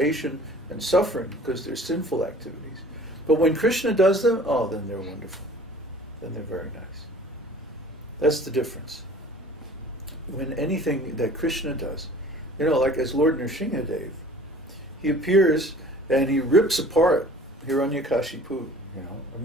degradation and suffering because they're sinful activities. But when Krishna does them, oh, then they're wonderful. Then they're very nice. That's the difference. When anything that Krishna does, like as Lord Nrsimhadev, he appears and he rips apart Hiranyakashipu,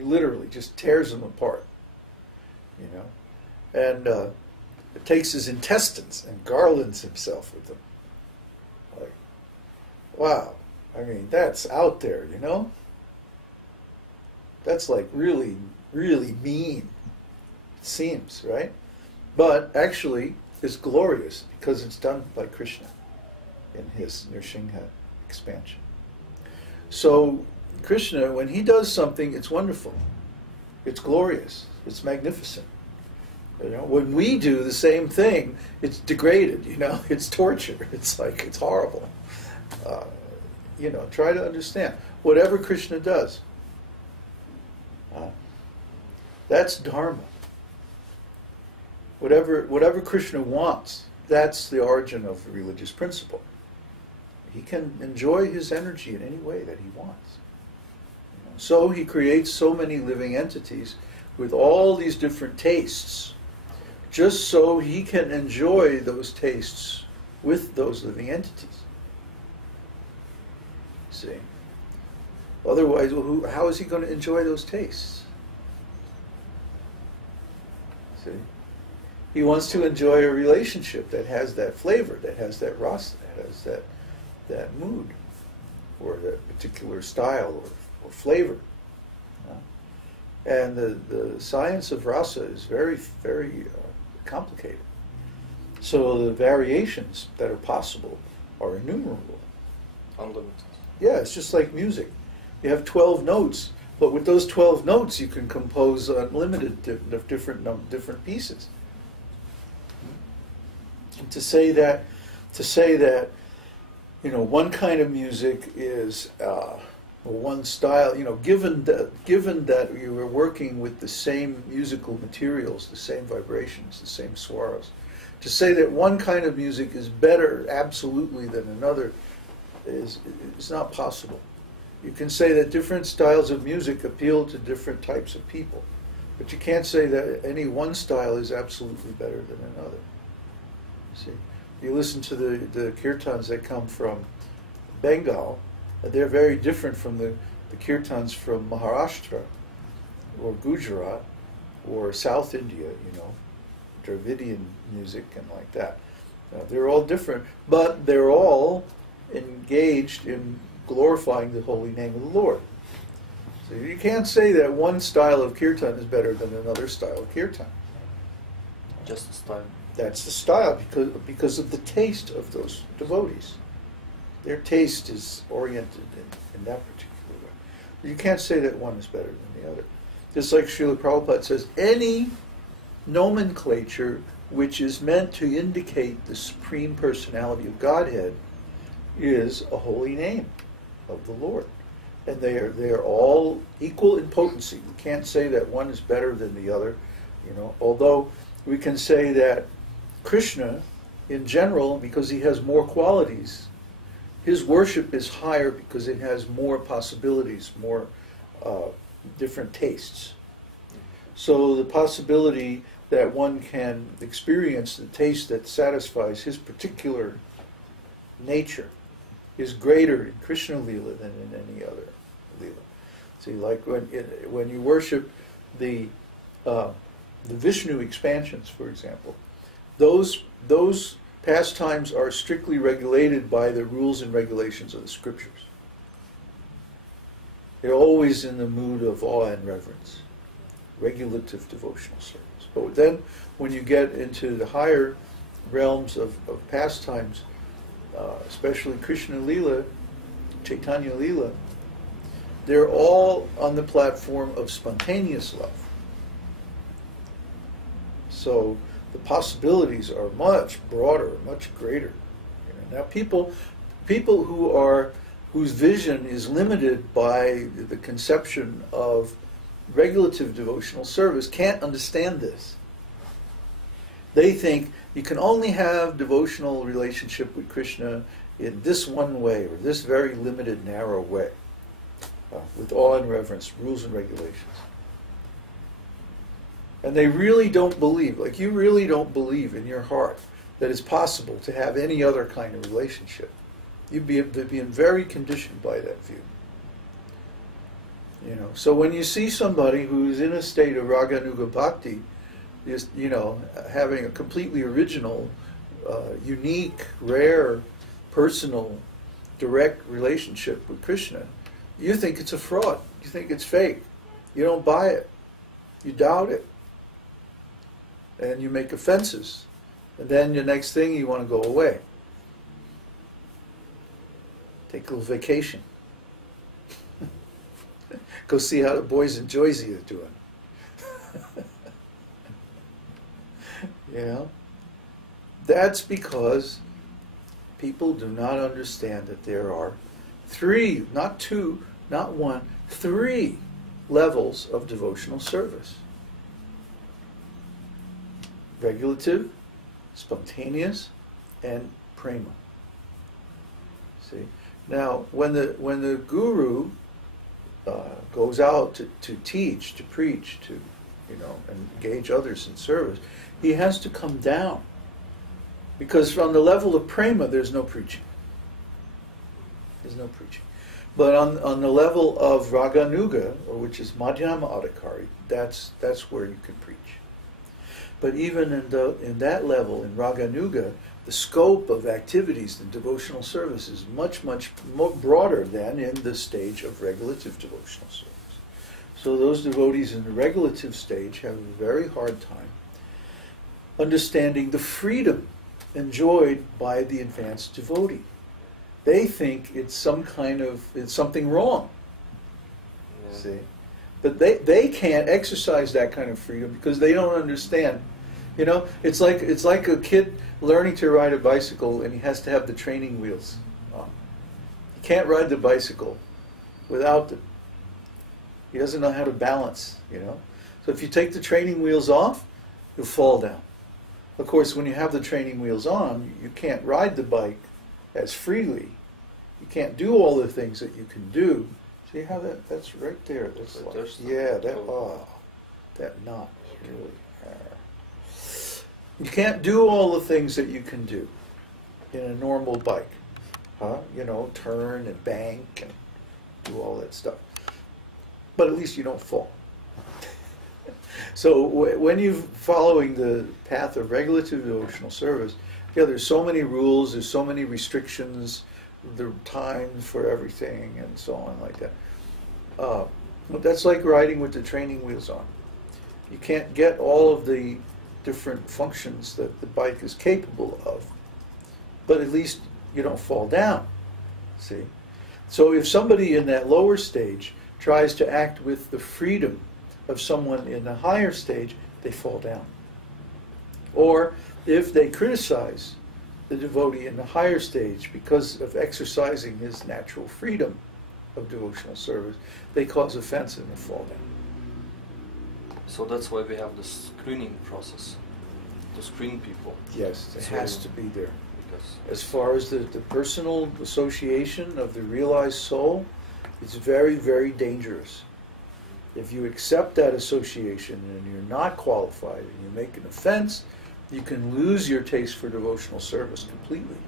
literally just tears him apart, and takes his intestines and garlands himself with them. Like, wow, that's out there, That's like really, really mean, it seems, right? But actually, it's glorious because it's done by Krishna in his Nrsimha expansion. So Krishna, when he does something, it's wonderful. It's glorious. It's magnificent. When we do the same thing, it's degraded, it's torture. It's like, it's horrible. Try to understand. Whatever Krishna does, that's dharma. Whatever Krishna wants, that's the origin of the religious principle. He can enjoy his energy in any way that he wants. So he creates so many living entities with all these different tastes, just so he can enjoy those tastes with those living entities. See? Otherwise, how is he going to enjoy those tastes? See? He wants to enjoy a relationship that has that flavor, that has that rasa, that has that mood, or that particular style or flavor. And the science of rasa is very, very complicated. So the variations that are possible are innumerable. Unlimited. Yeah, it's just like music. You have 12 notes, but with those 12 notes you can compose unlimited different pieces. And to say that one kind of music is one style, given that you are working with the same musical materials, the same vibrations, the same swaras, to say that one kind of music is better absolutely than another is not possible. You can say that different styles of music appeal to different types of people, but you can't say that any one style is absolutely better than another. See, you listen to the kirtans that come from Bengal, they're very different from the kirtans from Maharashtra or Gujarat or South India, Dravidian music and like that. They're all different, but they're all engaged in glorifying the holy name of the Lord. So you can't say that one style of kirtan is better than another style of kirtan. Just the style. That's the style because of the taste of those devotees. Their taste is oriented in that particular way. You can't say that one is better than the other. Just like Śrīla Prabhupada says, any nomenclature which is meant to indicate the Supreme Personality of Godhead is a holy name of the Lord. And they are all equal in potency. We can't say that one is better than the other, although we can say that Krishna, in general, because he has more qualities, his worship is higher because it has more possibilities, more different tastes. So the possibility that one can experience the taste that satisfies his particular nature is greater in Krishna Lila than in any other Lila. See, like when you worship the Vishnu expansions, for example, those pastimes are strictly regulated by the rules and regulations of the scriptures. They're always in the mood of awe and reverence, regulative devotional service. But then when you get into the higher realms of pastimes, especially Krishna Lila, Chaitanya Lila, they're all on the platform of spontaneous love. So the possibilities are much broader, much greater. Now people whose vision is limited by the conception of regulative devotional service can't understand this. They think you can only have devotional relationship with Krishna in this one way, or this very limited, narrow way, with awe and reverence, rules and regulations. And they really don't believe, like you really don't believe in your heart that it's possible to have any other kind of relationship. You'd be very conditioned by that view. You know, so when you see somebody who's in a state of raganuga bhakti, just, you know, having a completely original, unique, rare, personal, direct relationship with Krishna, you think it's a fraud. You think it's fake. You don't buy it. You doubt it. And you make offenses. And then the next thing, you want to go away. Take a little vacation. Go see how the boys in Jersey are doing. You know? That's because people do not understand that there are three, not two, not one, three levels of devotional service. Regulative, spontaneous, and prema. See? Now, when the guru goes out to teach, to preach, to, you know, engage others in service, he has to come down. Because on the level of prema, there's no preaching. There's no preaching. But on the level of raganuga, or which is madhyama adhikari, that's where you can preach. But even in that level, in raganuga, the scope of activities in devotional service is much, much more broader than in the stage of regulative devotional service. So those devotees in the regulative stage have a very hard time understanding the freedom enjoyed by the advanced devotee. They think it's something wrong. Yeah. See? But they can't exercise that kind of freedom because they don't understand. You know, it's like a kid learning to ride a bicycle and he has to have the training wheels on. He can't ride the bicycle without them. He doesn't know how to balance, you know. So if you take the training wheels off, you'll fall down. Of course, when you have the training wheels on, you can't ride the bike as freely. You can't do all the things that you can do. See how that's right there. That's like, yeah, that knot is really. You can't do all the things that you can do in a normal bike, You know, turn and bank and do all that stuff. But at least you don't fall. So when you're following the path of regulative devotional service, yeah, there's so many rules, there's so many restrictions, there are times for everything, and so on like that. But that's like riding with the training wheels on. You can't get all of the different functions that the bike is capable of, but at least you don't fall down, see? So if somebody in that lower stage tries to act with the freedom of someone in the higher stage, they fall down. Or if they criticize the devotee in the higher stage because of exercising his natural freedom of devotional service, they cause offense and they fall down. So that's why we have the screening process, to screen people. Yes, it has to be there. Because as far as the personal association of the realized soul, it's very, very dangerous. If you accept that association and you're not qualified and you make an offense, you can lose your taste for devotional service completely.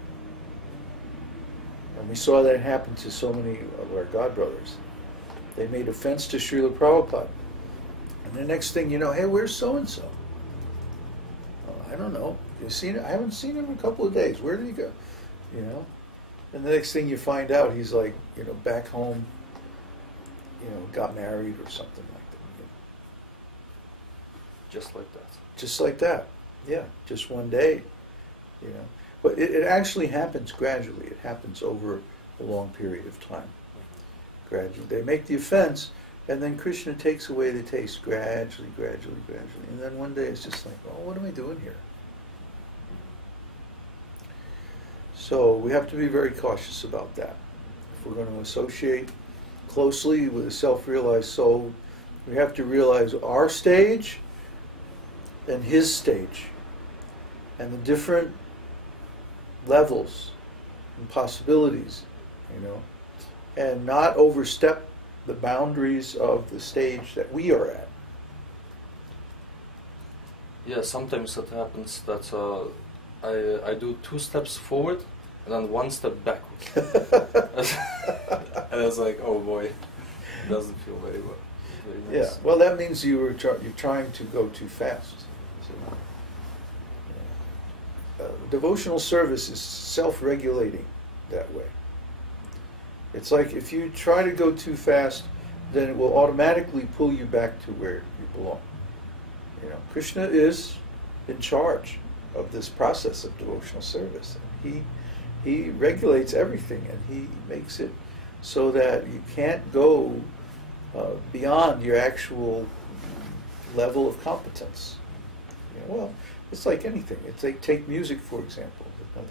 And we saw that happen to so many of our godbrothers. They made offense to Śrīla Prabhupada. And the next thing you know, hey, where's so-and-so? Oh, I don't know. You seen it? I haven't seen him in a couple of days. Where did he go? You know? And the next thing you find out, he's like, you know, back home, you know, got married or something like that. just like that. Just like that. Yeah, just one day, you know. But it actually happens gradually. It happens over a long period of time. Gradually. They make the offense, and then Krishna takes away the taste gradually, gradually, gradually. And then one day it's just like, oh, what am I doing here? So we have to be very cautious about that. If we're going to associate closely with a self-realized soul, we have to realize our stage and his stage, and the different levels and possibilities, and not overstep the boundaries of the stage that we are at. Yeah, sometimes it happens that I do 2 steps forward and then 1 step backward. And it's like, oh boy, it doesn't feel very well. Very nice. Yeah, well, that means you're trying to go too fast. Devotional service is self-regulating that way. It's like if you try to go too fast, then it will automatically pull you back to where you belong. Krishna is in charge of this process of devotional service. He regulates everything, and he makes it so that you can't go beyond your actual level of competence. Well, it's like anything. It's like, take music, for example, another